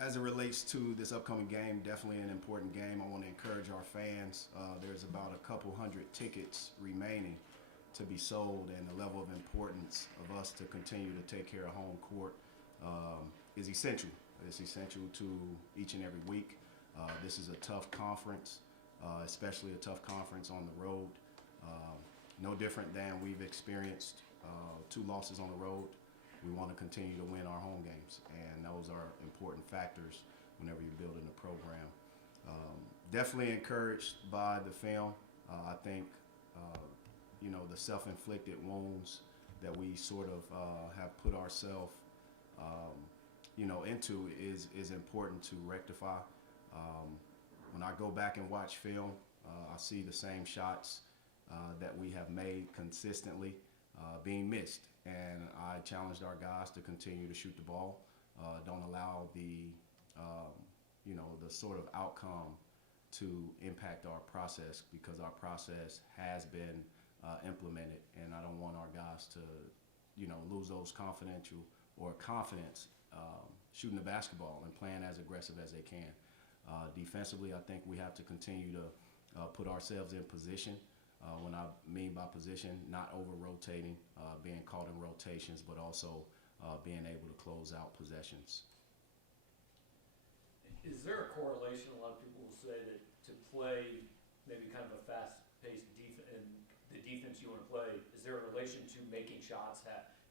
As it relates to this upcoming game, definitely an important game. I want to encourage our fans. There's about a couple hundred tickets remaining to be sold, and the level of importance of us to continue to take care of home court is essential. It's essential to each and every week. This is a tough conference, especially a tough conference on the road. No different than we've experienced 2 losses on the road. We want to continue to win our home games, and those are important factors whenever you're building a program. Definitely encouraged by the film. I think, the self-inflicted wounds that we sort of have put ourselves, into is important to rectify. When I go back and watch film, I see the same shots that we have made consistently being missed. And I challenged our guys to continue to shoot the ball. Don't allow the sort of outcome to impact our process, because our process has been implemented, and I don't want our guys to, lose those confidence shooting the basketball and playing as aggressive as they can. Defensively, I think we have to continue to put ourselves in position. When I mean by position, not over-rotating, being caught in rotations, but also being able to close out possessions. Is there a correlation? A lot of people will say that to play maybe kind of a fast-paced defense, and the defense you want to play, is there a relation to making shots,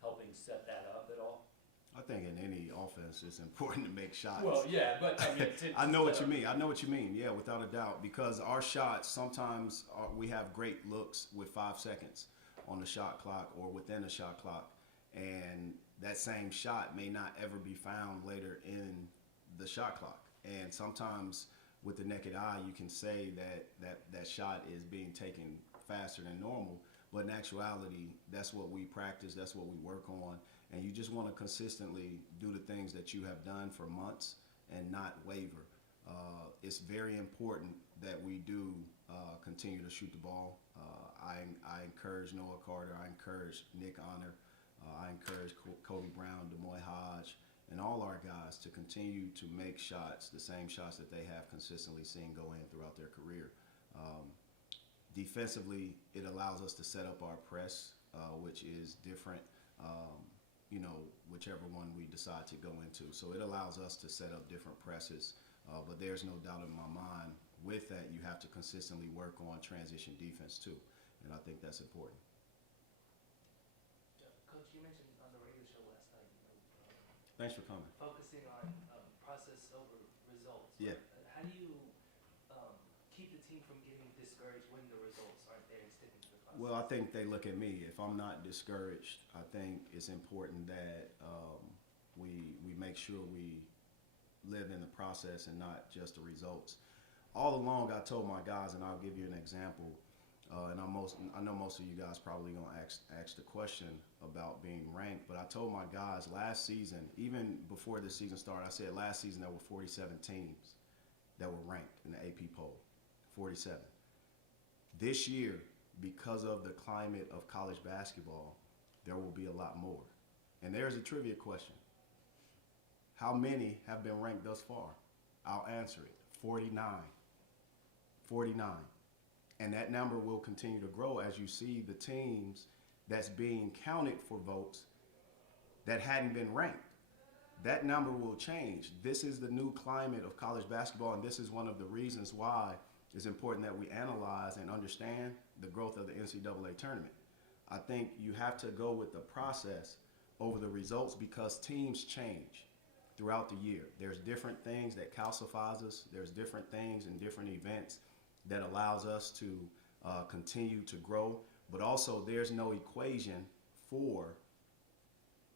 helping set that up at all? I think in any offense, it's important to make shots. Well, yeah, but I mean, I know what you mean. I know what you mean. Yeah, without a doubt. Because our shots, sometimes we have great looks with 5 seconds on the shot clock or within the shot clock, and that same shot may not ever be found later in the shot clock. And sometimes with the naked eye, you can say that shot is being taken faster than normal, but in actuality, that's what we practice, that's what we work on. And you just want to consistently do the things that you have done for months and not waver. It's very important that we do continue to shoot the ball. I encourage Noah Carter, I encourage Nick Honor, I encourage Kobe Brown, Demoy Hodge, and all our guys to continue to make shots, the same shots that they have consistently seen go in throughout their career. Defensively, it allows us to set up our press, which is different, whichever one we decide to go into. So it allows us to set up different presses, but there's no doubt in my mind, with that, you have to consistently work on transition defense too, and I think that's important. Coach, you mentioned on the radio show last night, Thanks for coming. focusing on process over results. Yeah. How do you keep the team from getting discouraged when the results aren't there and sticking to the process? Well, I think they look at me. If I'm not discouraged, I think it's important that we make sure we live in the process and not just the results. All along, I told my guys, and I'll give you an example, and I know most of you guys probably gonna ask the question about being ranked, but I told my guys last season, even before the season started, I said last season there were 47 teams that were ranked in the AP poll, 47. This year, because of the climate of college basketball, there will be a lot more. And there's a trivia question. How many have been ranked thus far? I'll answer it. 49. 49. And that number will continue to grow as you see the teams that's being counted for votes that hadn't been ranked. That number will change. This is the new climate of college basketball, and this is one of the reasons why it's important that we analyze and understand the growth of the NCAA tournament. I think you have to go with the process over the results because teams change throughout the year. There's different things that calcifies us. There's different things and different events that allows us to continue to grow. But also there's no equation for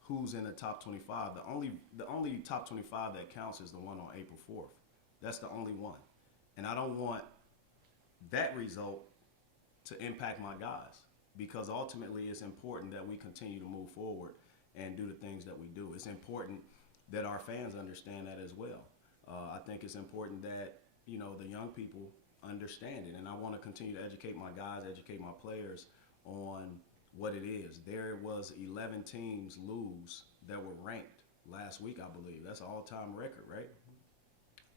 who's in the top 25. The only top 25 that counts is the one on April 4th. That's the only one. And I don't want that result to impact my guys, because ultimately it's important that we continue to move forward and do the things that we do. It's important that our fans understand that as well. I think it's important that, the young people understand it. And I want to continue to educate my guys, educate my players on what it is. There was 11 teams lose that were ranked last week, I believe. That's an all-time record, right?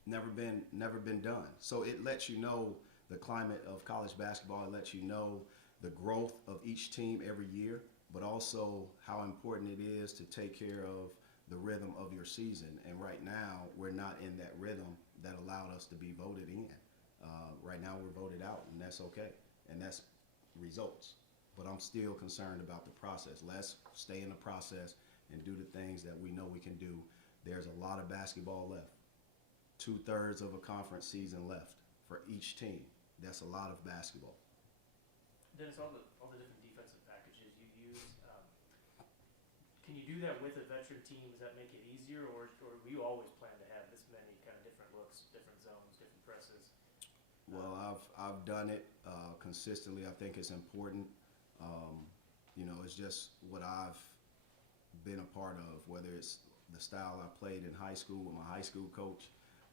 never been done. So it lets you know the climate of college basketball. It lets you know the growth of each team every year, but also how important it is to take care of the rhythm of your season. And right now, we're not in that rhythm that allowed us to be voted in. Right now, we're voted out, and that's okay, and that's results. But I'm still concerned about the process. Let's stay in the process and do the things that we know we can do. There's a lot of basketball left. 2/3 of a conference season left for each team. That's a lot of basketball. Dennis, all the different defensive packages you use, can you do that with a veteran team? Does that make it easier, or do you always plan to have this many kind of different looks, different zones, different presses? Well, I've done it consistently. I think it's important. It's just what I've been a part of, whether it's the style I played in high school with my high school coach,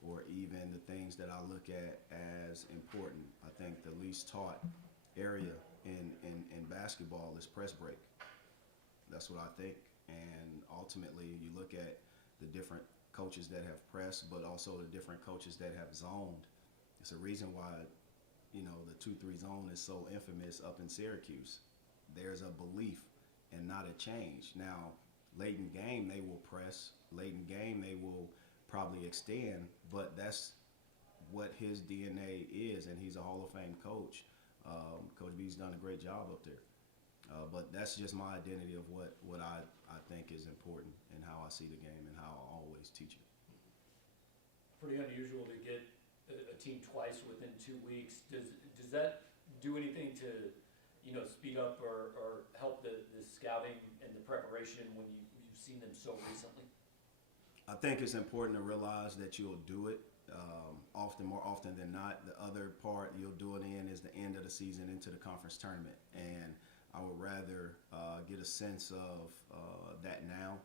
or even the things that I look at as important. I think the least taught area in basketball is press break. That's what I think. And ultimately, you look at the different coaches that have pressed, but also the different coaches that have zoned. It's a reason why, the 2-3 zone is so infamous up in Syracuse. There's a belief and not a change. Now, late in game, they will press. Late in game, they will probably extend, but that's what his DNA is, and he's a Hall of Fame coach. Coach B's done a great job up there. But that's just my identity of what I think is important and how I see the game and how I always teach it. Pretty unusual to get a team twice within 2 weeks. Does that do anything to, speed up or help the scouting and the preparation when you've seen them so recently? I think it's important to realize that you'll do it more often than not. The other part you'll do it in is the end of the season into the conference tournament. And I would rather get a sense of that now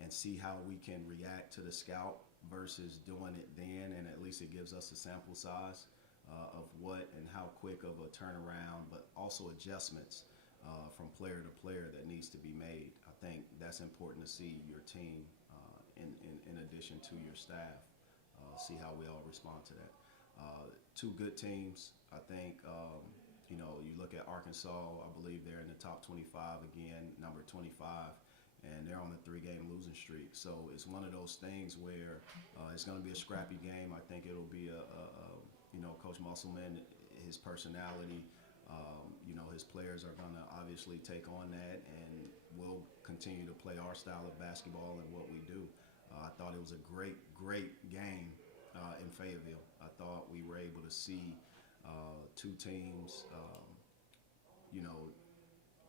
and see how we can react to the scout versus doing it then, and at least it gives us a sample size of what and how quick of a turnaround, but also adjustments from player to player that needs to be made. I think that's important to see your team in addition to your staff, see how we all respond to that. Two good teams, I think. You look at Arkansas, I believe they're in the top 25 again, number 25, and they're on a 3-game losing streak. So it's one of those things where it's going to be a scrappy game. I think it'll be Coach Musselman, his personality, his players are going to obviously take on that, and we'll continue to play our style of basketball and what we do. I thought it was a great game in Fayetteville. I thought we were able to see two teams,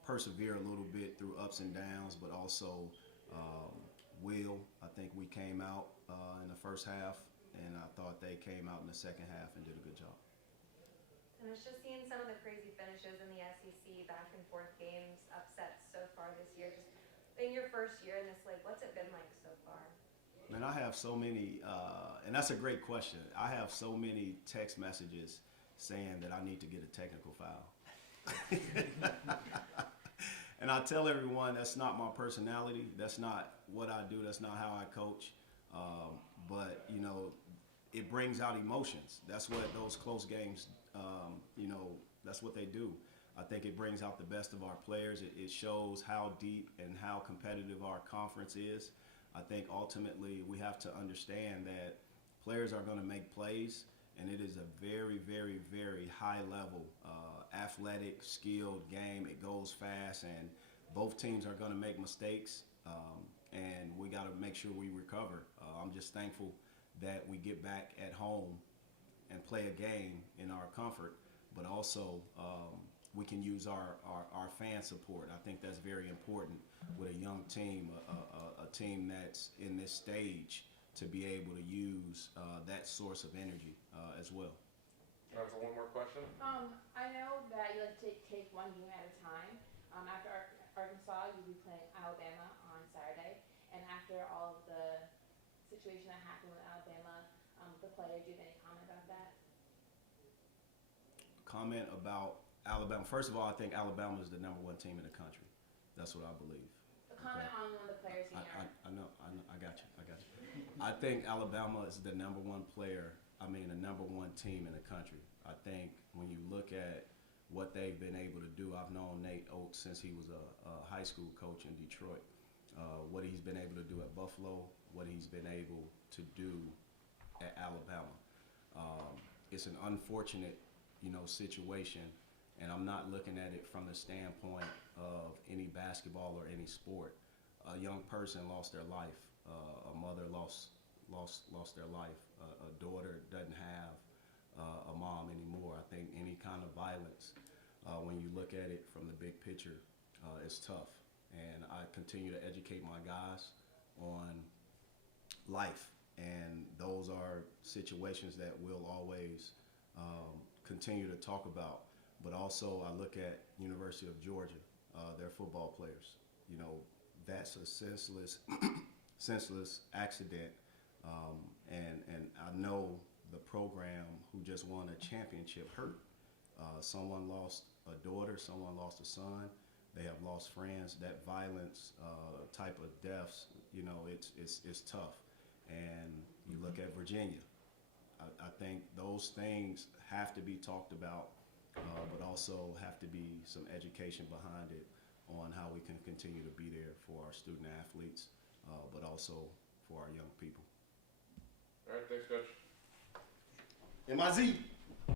persevere a little bit through ups and downs, but also I think we came out in the first half, and I thought they came out in the second half and did a good job. And it's just seeing some of the crazy finishes in the SEC, back and forth games, upsets so far this year. Just in your first year in this league, what's it been like so far? Man, I have so many, and that's a great question. I have so many text messages saying that I need to get a technical foul. And I tell everyone that's not my personality. That's not what I do. That's not how I coach. But it brings out emotions. That's what those close games, that's what they do. I think it brings out the best of our players. It shows how deep and how competitive our conference is. I think ultimately we have to understand that players are going to make plays, and it is a very, very, very high level, athletic, skilled game. It goes fast, and both teams are going to make mistakes, and we got to make sure we recover. I'm just thankful that we get back at home and play a game in our comfort, but also we can use our fan support. I think that's very important with a young team, a team that's in this stage, to be able to use that source of energy as well. Time for one more question. I know that you like to take one game at a time. After Arkansas, you'll be playing Alabama on Saturday, and after all of the situation that happened with Alabama, the players, do you have any comment about that? Comment about Alabama. First of all, I think Alabama is the #1 team in the country. That's what I believe. A comment on one of the players I, here. I know, I got you. I think Alabama is the #1 player. I mean, the #1 team in the country. I think when you look at what they've been able to do, I've known Nate Oates since he was a high school coach in Detroit. What he's been able to do at Buffalo, what he's been able to do at Alabama. It's an unfortunate, situation, and I'm not looking at it from the standpoint of any basketball or any sport. A young person lost their life. A mother lost their life. A daughter doesn't have a mom anymore. I think any kind of violence, when you look at it from the big picture, is tough. And I continue to educate my guys on life, and those are situations that we'll always continue to talk about. But also, I look at University of Georgia, their football players. That's a senseless accident, and I know the program who just won a championship hurt. Someone lost a daughter, someone lost a son. They have lost friends. That violence type of deaths, it's tough. And you look at Virginia. I think those things have to be talked about, but also have to be some education behind it on how we can continue to be there for our student athletes, but also for our young people. All right, thanks, Coach. MIZ.